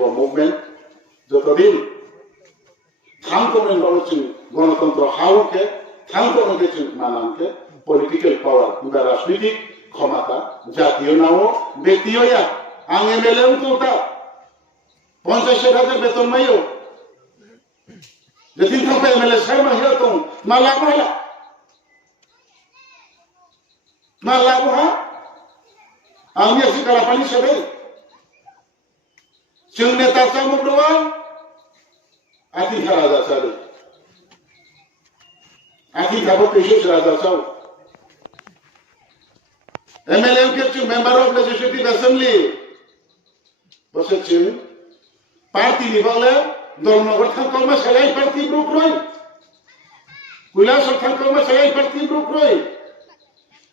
bo movement যতদিন থামকমেন বাবুচিন গণতন্ত্র হাউকে থামকমেন গেছেন মানামকে পলিটিক্যাল পাওয়ার বা রাজনৈতিক ক্ষমতা জাতীয় নাও ব্যক্তিও আং এমএলএ তো তা 50,000 বেতন মাইও যেদিন থাকবে এমএলএ সাহেব মাহিয়া তো মালা বহা আমি আছি কালাপানি সবাই जों नेता चामuk doang ati raja sare ati khabo peso raja sau MLA ke chu member of legislative assembly bose chu party ni bole dolnogor thankolma selai party group roi kuilasor thankolma selai party group roi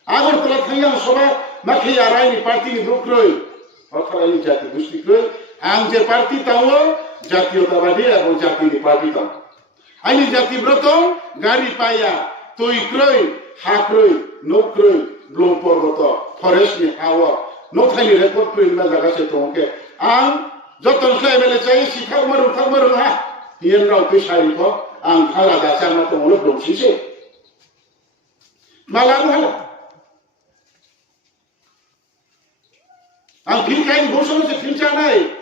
agortala thangyang soba makhi arai ni party group roi অথরাই জাতি গোষ্ঠী রই আং যে party তাও জাতীয়তাবাদী এবং জাতীয় party তাও আইনি জাতি ব্রত গাড়ি পাইয়া তুই ক্রই হাক্রই নক্রই ব্লম পর্বত ফরেস্ট নি হাওয়া নথাইনি রেকর্ড ক্রই না জাগাছে তোমাকে আং যতন খাইবেলে চাই শিখাও মারু হা হিয়েন রাও তুই সারিখ আং খালা দাসা না তোমার ব্লমছিছে মালা ভালো ang philkain bosong se philcha nai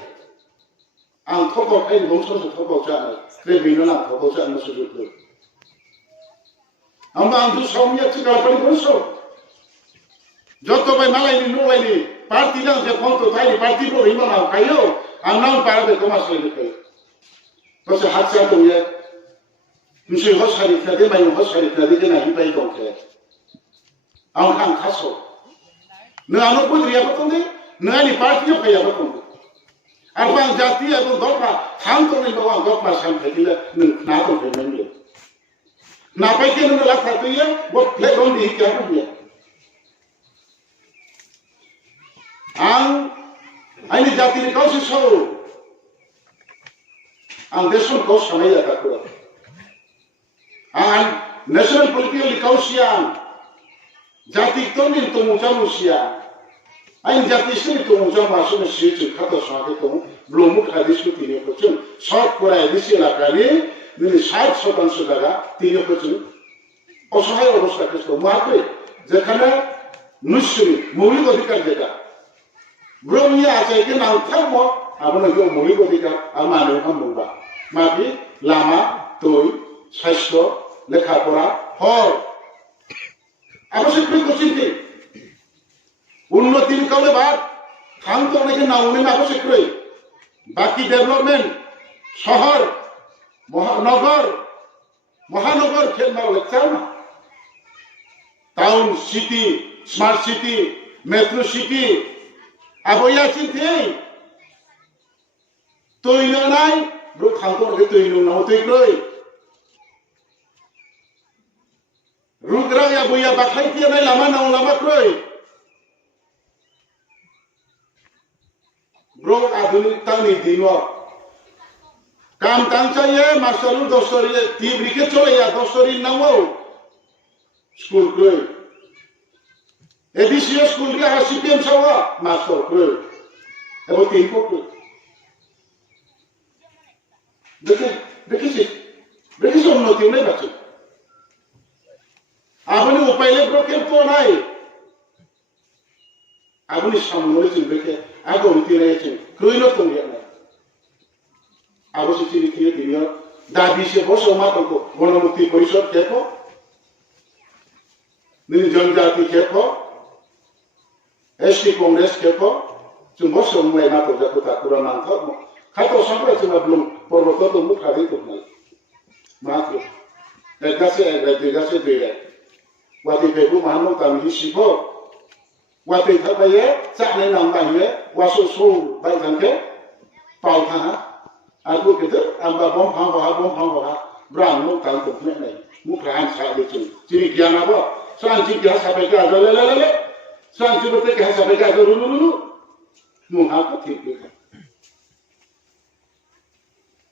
ang thoko kain bosong se thoko cha nai kre binona thoko cha na sujud ko amba ang du somya chikala pani boso joto bai malai ni no lai ni party lang je phonto thai ni party ko hima na kayo ang naum para de koma sele ni kai bose hatsa to ye nsi hosari khade mai hosari khade de na hi pai to ke ang khang khaso na ano budriya ko to nani party of kaya bakon arbang jati এবং দফা থাম তো নেই বাবা দফা সাম ফেটিলে না তো ফেমেন না পাইকে নো লাথা তুইয়া বো ফ্লে দন দি কে আবুয়া আং আইনি জাতি নি কাউসি সো আং দেশন কো সময় আকা কো আং ন্যাশনাল পলিটিক্যাল কাউসিয়ান জাতি তনিন তো মুচামুসিয়া আইন জাতি সঙ্গে তো জমা আসলে সিচু খাতা সঙ্গে তো ব্লমুক আদিসু তিনি হচ্ছেন শর্ট করায় বেশি এলাকায় তিনি 60% জায়গা তিনি হচ্ছেন অসহায় অবস্থাকে তো মাপে যেখানে নিশ্চয়ই মৌলিক অধিকার যেটা ব্রহ্মিয়া আছে একে নাও থাকবো আপনাকে মৌলিক অধিকার আর মানব হামবা মাপি লামা তৈ স্বাস্থ্য লেখাপড়া হর আবশ্যক চিন্তি উন্নতির কালে বাদ খান তো অনেকে না উনি না আবশ্যক রই বাকি ডেভেলপমেন্ট শহর মহানগর মহানগর খেলবার লেখা না town city smart city metro city আবইয়া চিন্তি তৈল নাই ব্রো খান তো অনেকে তৈল না তৈল রই রুদ্রা আবইয়া বাখাই দিয়ে নাই লামা নাও লামা রই bro adunik tani dino kam tangchaye masalu dosori tibrike chole ya dosori nawo school koi edisio school ria hasipem sawa master koi ebo tin ko koi দেখি উন্নতি নাই বাচ্চা আপনি উপাইলে bro কে তো নাই আপনি সামনে চিনবে আগে উঠে রয়েছে কইলো তো না অবশ্যই চিনি তিনি দাবি সে বসে মাত্র গণমুক্তি পরিষদ কেপ জনজাতি কেপ এসটি কংগ্রেস কেপ जों বসে উমাই মাত্র যাতে তাকুরা নাম থাক খাতো সংগ্রহ जों ব্লম পর্বত তো মুখ খাদি তো নাই মাত্র দেগাছে দেয়া ওয়াতি পেবু মানো তামি শিফো ওয়াতে থাকায়ে চানে নাম গাইয়ে ওয়াসো সো বাই থানকে পাও থানা আর কো কেতে আমবা বম ফাংবা ব্রাম নো কাল তো নাই মুখরা আন সাইলে চিনি জ্ঞানাবো শান্তি কে সাবে কা লে শান্তি বতে কে সাবে কা রুলু মুহা কো ঠিক ঠিক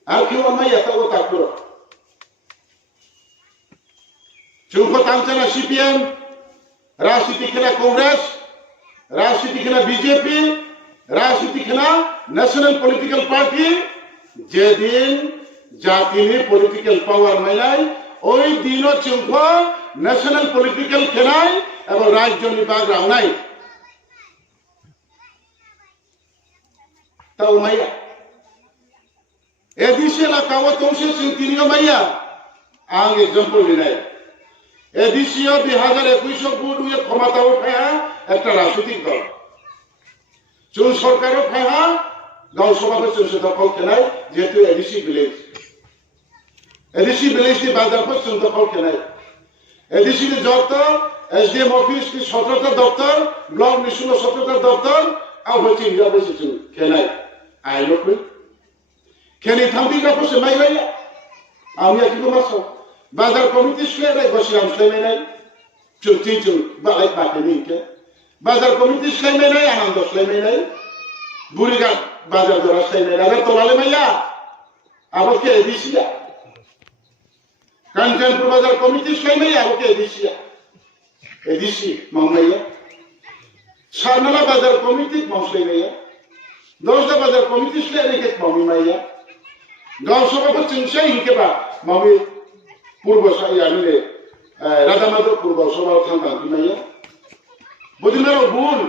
আর কি ওমাই এত ও তাকো চুকো তামচানা সিপিএম রাজনীতি খেলা কংগ্রেস রাজনীতি খেলা বিজেপি राजनीति खेना नेशनल पॉलिटिकल पार्टी जेदिन जातिनि पॉलिटिकल पावर मैनाय ओई दिनो चुंखो नेशनल पॉलिटिकल खेनाय एवं राज्य निबाग रावनाय ताऊ मैया एदिसे ला कावो तोंसे चिंतिनियो मैया आंग एग्जांपल दिनाय एदिसियो 2021 बुध उये क्षमताओ फाया একটা রাজনৈতিক দল চুন সরকারও ফায়া গাঁও সভাকে চুনসে দখল খেলায় যেহেতু এডিসি ভিলেজ की बाजार पर चुन दखल खेलाय एडिसी की যত एसडीएम ऑफिस की 17টা दफ्तर ब्लॉक नि 17টা दफ्तर आव হচ্ছে ইন্ডিয়া চুন খেলায় আইলো কই খেনি থাম্পি का পসে মাইলাই আমি একটু মাসো बाजार कमिटी स्लेरे गसिराम स्लेमेनाय चुनथि चुन बालाय पाकेनिके बाजार कमिटी स्लेमेनाय आनंद स्लेमेनाय बुरिगा बाजार दरा स्लेमेनाय आगर तोलाले मैया आबके एडिसिया कांचनपुर बाजार कमिटी स्लेमेनाय आबके एडिसी मावनाया सारनाला बाजार कमिटी मावस्लेमेनाय दसदा बाजार कमिटी स्लेरे के मावनिमाया गांव सभाफोर चुनसे हिनकेबा मावि पूर्व सायानि राधामाधव पूर्व सभा थांगा बिमाया बदिनारो बुन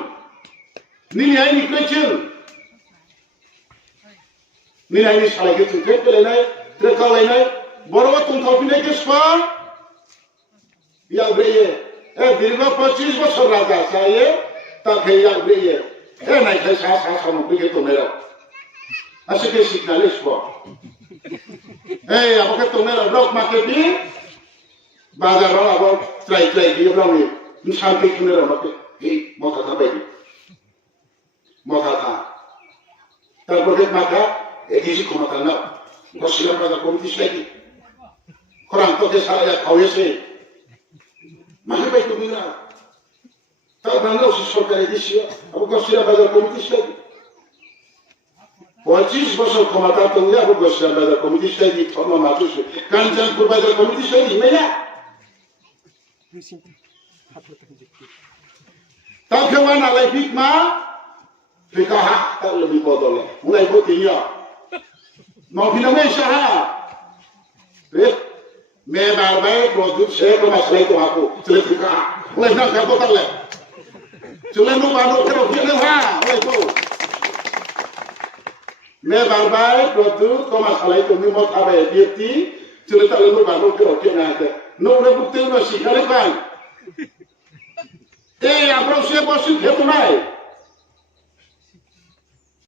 निनियाय निक्रेचन निनियायनि सालायके थुंथे पेलायनाय ट्रेकालायनाय बरवा तुंथावफिनाय के स्पा याब्रेये ए दीर्घ 25 বছর राजा साये ताखे याब्रेये ए नायखाय सा सामग्रिके तोमेरा आसेके सिगनाले स्पा आपके तोमेरा ब्लॉक मार्केटिंग बाजार अब ट्राई दिए ब्लाउनी शांति खुने रमाके मखा था बायदि मखा था तारपर के माखा एदिसी खमाता ना गसिला बाजार कमिटी स्लाइदि खरां तो के सारा खावेसे माखा बायदि बिना ता बांगलाव सरकार एदिसी अब गसिला बाजार कमिटी स्लाइदि 25 বছর ক্ষমতা তুমি আবু গসরা বাজার কমিটি স্টাইলি ফর্মা মাতুছে কাঞ্চনপুর বাজার কমিটি স্টাইলি মেলা তাকে ওয়ানা লাই ফিকমা ফিকা হা তা লবি বদলে উলাই বতিয়া মফিনা মে শাহা মে বারবার প্রদুত সে তো মাসলাই তো আপু চলে ফিকা উলাই না খাবো তালে চলে নো বানো করে ফেলে হা উলাই তো मैं बार-बार प्रदूत कमा सालाई तो मी मत आबे व्यक्ति चले ताले नो बानो के ओके ना है नो ने बुते नो शिखाले पान ए आपरो से बसि खेतो नाय